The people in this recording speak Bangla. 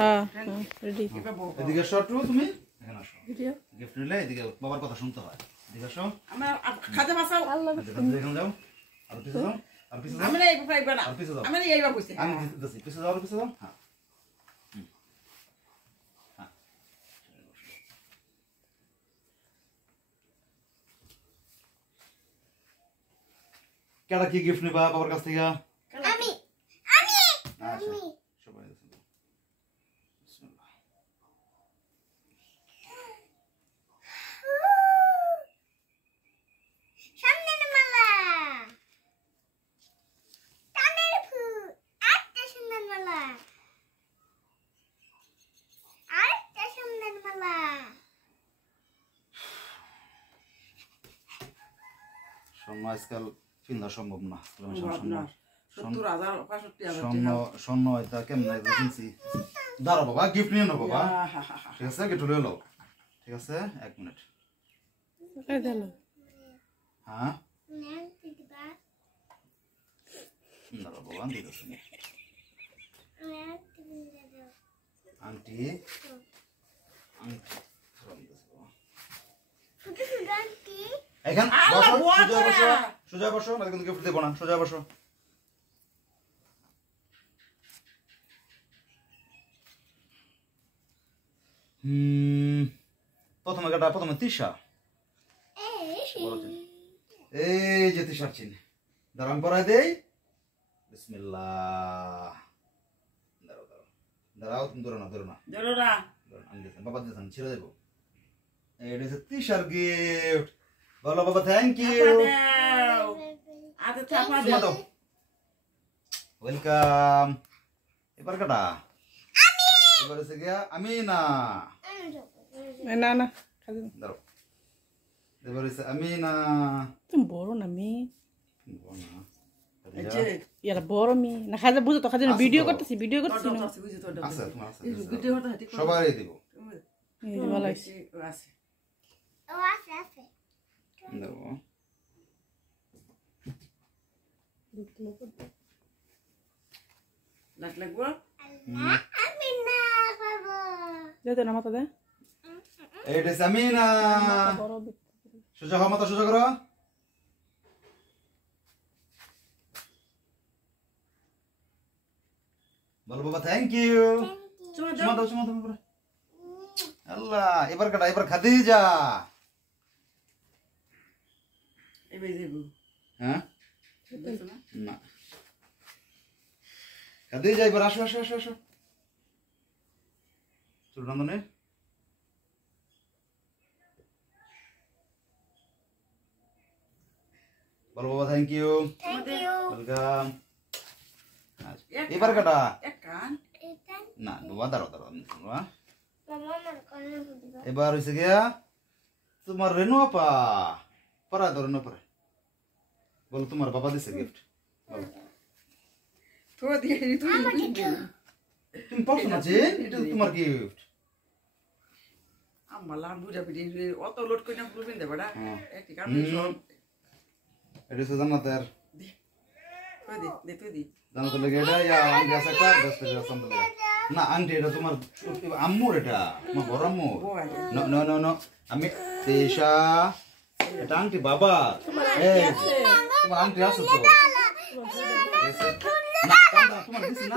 হ্যাঁ রেডি এদিকে শর্ট তুমি এখানে আসো গিফট নিলে এদিকে বাবার কথা শুনতে হয় এদিকে আসো আমার খাতে বাসাও এখানে যাও আর পিছে যাও আর পিছে যাও আমি এই পাইবা না আর পিছে যাও আমি এইবা কইছি আমি দিতেছি পিছে যাও আর পিছে যাও হ্যাঁ হ্যাঁ কেডা কি গিফট নিবা বাবার কাছ থেকে আমি সবাই দেখুন বিসমিল্লাহ সামনের মালা কানের ফুল একটা সুন্দর মালা আরেকটা সুন্দর মালা স্বর্ণ আজকাল কিনা সম্ভব না স্বর্ণ এটা কেমন কিনছি দাঁড়া বাবা গিফট নিয়ে নাও বাবা ঠিক আছে গিফট লয়ে নাও ঠিক আছে 1 মিনিট হ্যাঁ দাঁড়া বাবা দিতেছি আন্টি এখান বসো সোজা বসো না কিন্তু গিফট দেব না সোজা বসো প্রথমে তিশা এই যে তিশার চিহ্ন দাঁড়ান পরাই দেই বিসমিল্লাহ দাঁড়াও তুমি ধরো না বাবা দিয়েছেন ছেড়ে দেবো এটা হচ্ছে তিশার গিফট বলো বাবা থ্যাংক ইউ ওয়েলকাম এবার কাটা এবার এসে গিয়া আমি না না না দাঁড়াও এবার এসে আমি না তুমি বড় না মেয়ে ইয়ার বড় মেয়ে না খাজা বুঝো তো খাজা ভিডিও করতেছি সবাই দিব ভালো আছে দাও লাগবো আমি না বাবা যেতে না মাথা দে এটা সামিনা সোজা হও মাথা সোজা করো বলো বাবা থ্যাংক ইউ চুমা দাও আল্লাহ এবার কাটা এবার খাদিজা এবাই দেব হ্যাঁ না খাদিজা এবার আসো চল নন্দনে বলো বাবা থ্যাংক ইউ ওয়েলকাম এবার কাটা না বাবা দাঁড়াও বাবা এবার হয়েছে গিয়া তোমার রেনু আপা পরা ধরো না পরে বলো তোমার বাবা দিছে গিফট বলো তুমি পারছো না যে এটা তোমার গিফট আমালা বুঝা পিটি অত লোড করে না পুরো বিন্দে বড়া একটি কাম সব এটা হচ্ছে জান্নাতের তুই দি জান্নাতের লাগে এটা ইয়া আংটি আছে কার দস্তে জান্নাতের লাগে না আংটি এটা তোমার আম্মুর এটা তোমার বড় আম্মু নো আমি তেশা এটা আংটি বাবা এই তোমার আংটি আছে তো না তোমার দিছি না